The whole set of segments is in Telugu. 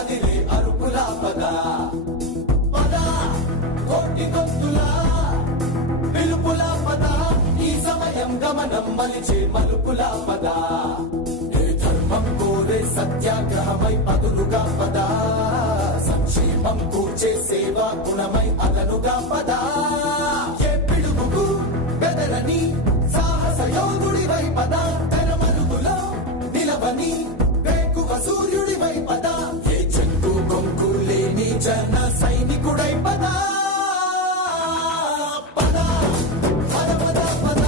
అదిరే అరుపులా పద పద కోటి గొంతులా పిలుపులా పద ఈ సమయం గమనం మలిచే మలుపులా పద ఏ ధర్మం కోరే సత్యాగ్రహమై పదులుగా పద సంక్షేమం కూర్చే సేవా గుణమై అదనుగా పద ఏ పిడుగుకు బెదరని సాహస యోధుడివై పద తెరమరుగులో నిలవని వేకువ సూర్యుడివై పద ఏ చెక్కు కొంకు లేని జన సైనికుడై పద పద పద పద పద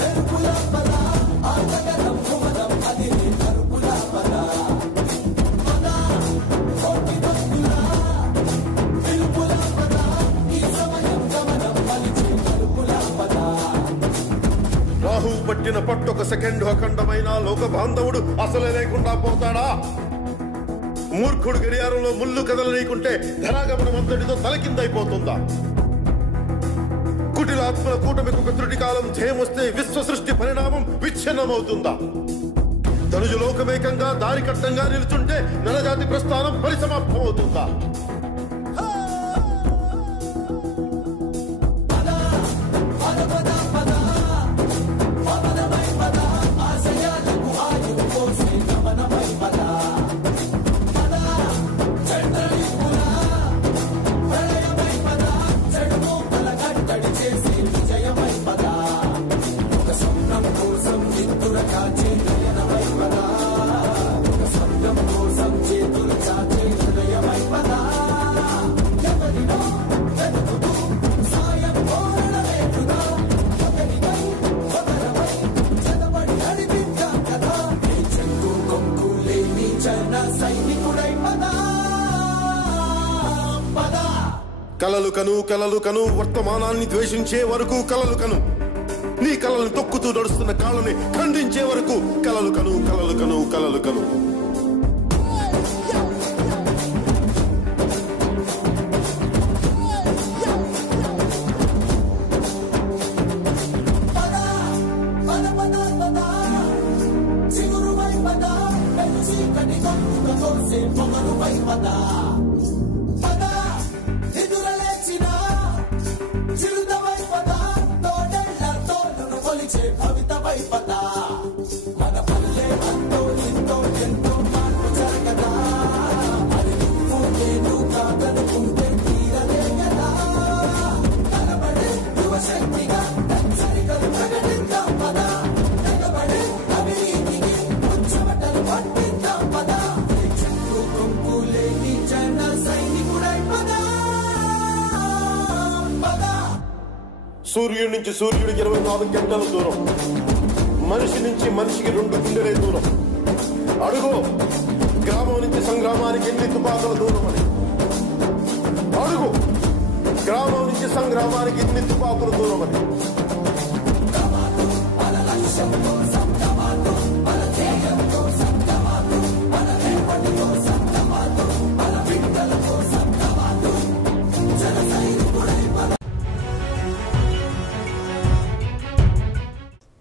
వెలుపుల పద ఆగగలం కుమరం అదిరే అరుపుల పద పద కోటి గొంతులా పిలుపుల పద ఈ సమయం గమనం మలిచే మలుపుల పద రాహు పట్టిన పట్టొక సెకండ్ అఖండమైన లోక బాంధవుడు అసలే లేకుండా పోతాడా? మూర్ఖుడు గడియారంలో ముళ్ళు కదలనీకుంటే ధరాగమనం అంతటితో తలకిందైపోతుందా? కుటిలాత్మల కూటమికి ఒక త్రుటి కాలం జయమొస్తే విశ్వ సృష్టి పరిణామం విచ్ఛిన్నమవుతుందా? ధనుజు లోకమేకంగా దారి కట్టంగా నిలుచుంటే నరజాతి ప్రస్థానం పరిసమాప్తమవుతుందా? కలలు కను వర్తమానాన్ని ద్వేషించే వరకు కలలు కను, నీ కలల్ని తొక్కుతూ నడుస్తున్న కాళ్ళని ఖండించే వరకు కలలు కను కలలు కను కలలు కను. సూర్యుడి నుంచి సూర్యుడికి 24 గంటల దూరం, మనిషి నుంచి మనిషికి 2 గుండెలే దూరం. అడుగు గ్రామం నుంచి సంగ్రామానికి ఎన్ని తుపాకుల దూరం అని. అడుగు గ్రామం నుంచి సంగ్రామానికి ఎన్ని తుపాకుల దూరం అని.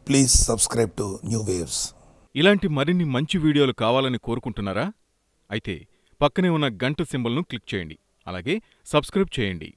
Please subscribe to new waves. ఇలాంటి మరిన్ని మంచి వీడియోలు కావాలని కోరుకుంటున్నారా? అయితే పక్కనే ఉన్న గంట సింబల్ను క్లిక్ చేయండి. అలాగే సబ్స్క్రైబ్ చేయండి.